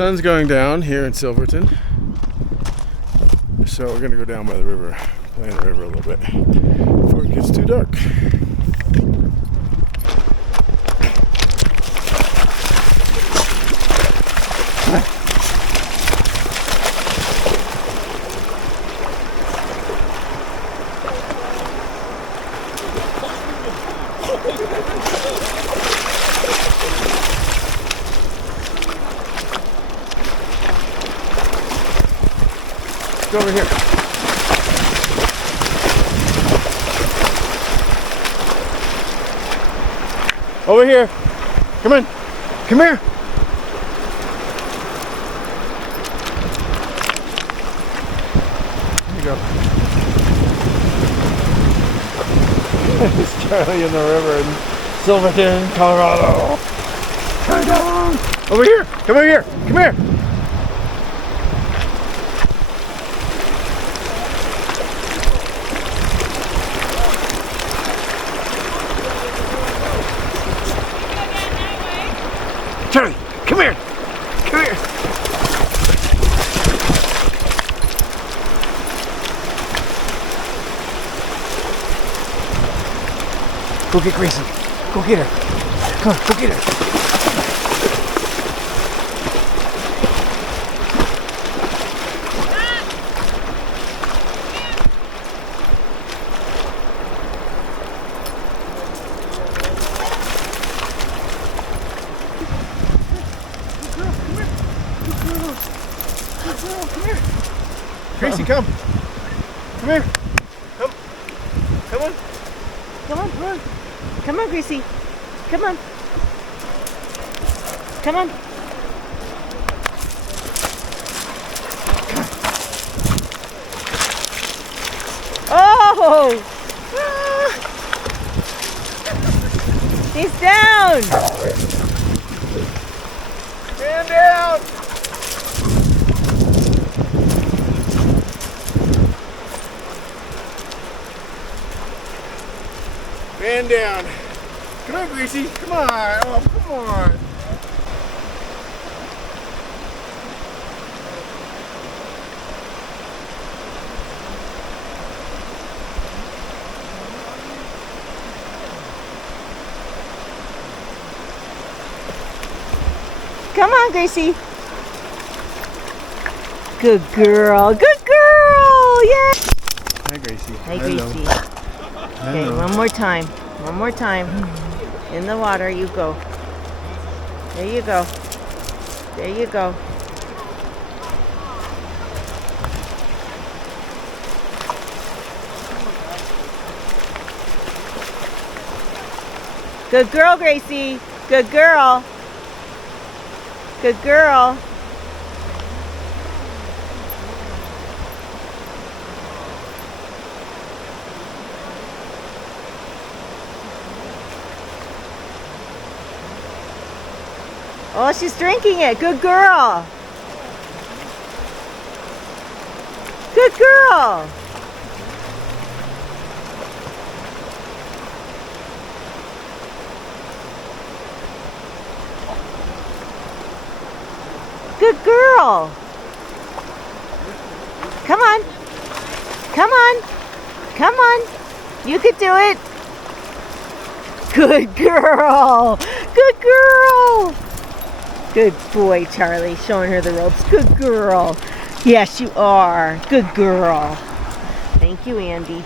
Sun's going down here in Silverton, so we're gonna go down by the river, play in the river a little bit before it gets too dark. Go over here. Over here. Come on. Come here. There you go. It's Charlie in the river in Silverton, Colorado. Turn down. Over here. Come over here. Come here. Charlie, come here! Come here! Go get Gracie. Go get her. Come on, go get her. Gracie, come. Come here. Come. Come on. Come on, come on. Come on, Gracie. Come on. Come on. Oh! He's down. Stand down. Man down. Come on, Gracie. Come on. Oh, come on. Come on, Gracie. Good girl. Good girl. Yeah. Hi, Gracie. Hi, Hello. Gracie. Okay, Hello. one more time. One more time. In the water you go. There you go. There you go. Good girl, Gracie. Good girl. Good girl. Oh, she's drinking it. Good girl. Good girl. Good girl. Come on. Come on. Come on. You could do it. Good girl. Good girl. Good boy, Charlie, showing her the ropes. Good girl. Yes, you are. Good girl. Thank you, Andy.